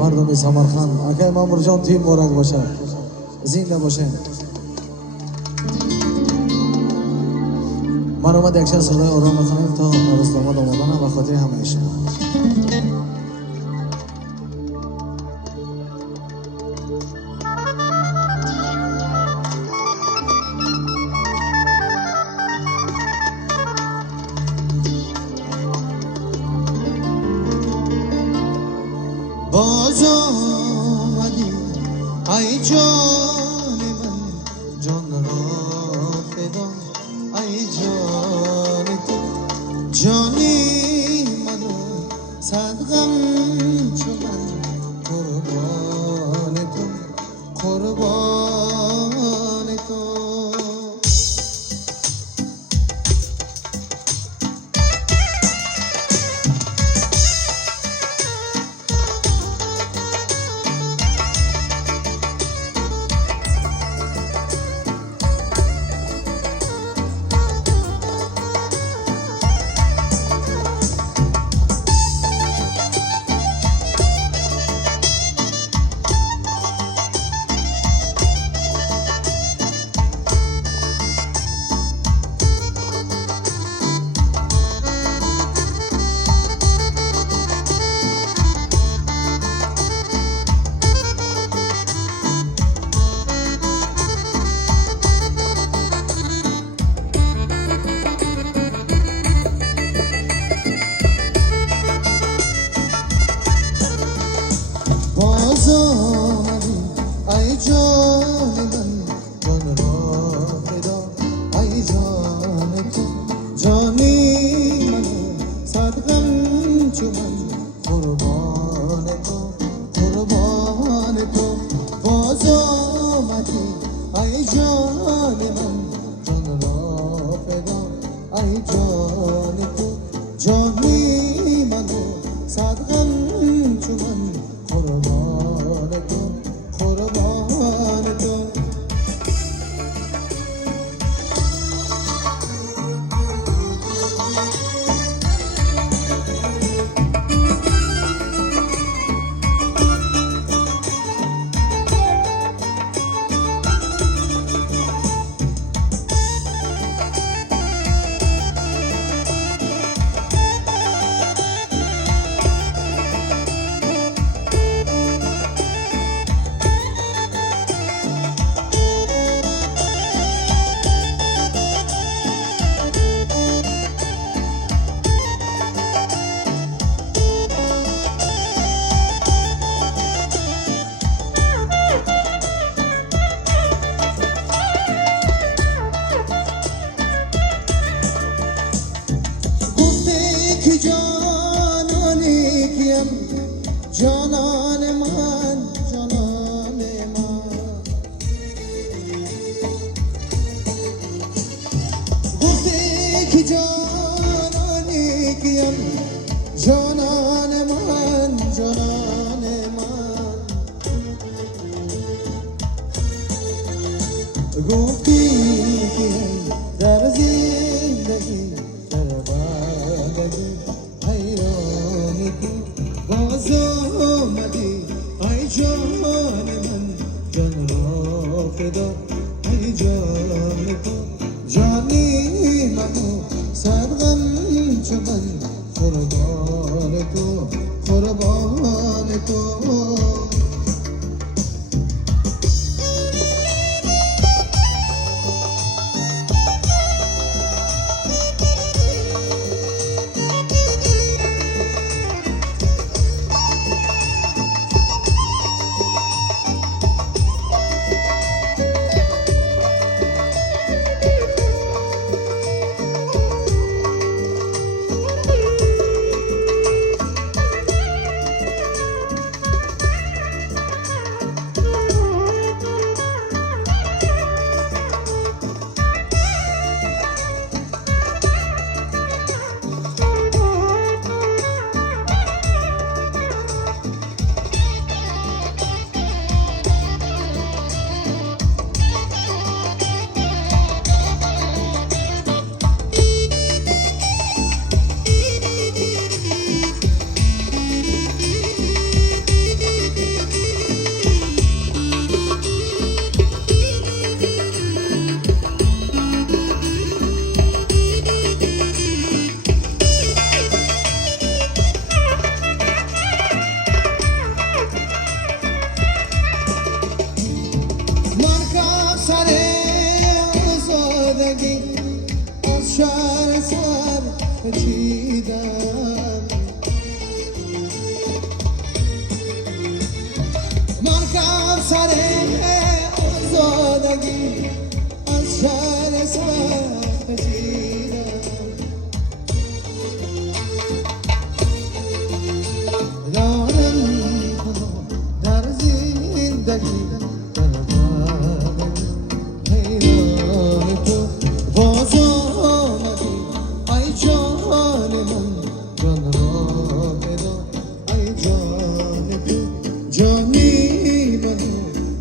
مردم سمرخان اکای مامور جان تیم مبارک باشه، زنده باشین. من اومد یک چند صدای آرام بخونیم تا عروس داماد آمدن و خاطر همیشه. باز آمدی ای جان من، جان را فدا ای جان تو، جانی منو صد غم چو من، قربان تو قربان تو. باز آمدی ای جان من، جان را فدا ای جان تو، جانی منو صد غم چو من، قربان تو قربان تو. باز آمدی ای جان من، جان را فدا ای جان تو، جانی منو صد غم چو من، قربان تو قربان تو. جانان من جانان من، گفته که جانانی کیم، جانان من جانان من. گفتی که در زندگی در بندگی حیرانی تو، باز آمدی ای جان من، جان را فدا ای جان تو، جانی منو صد غم چو من، قربان تو قربان تو. کتی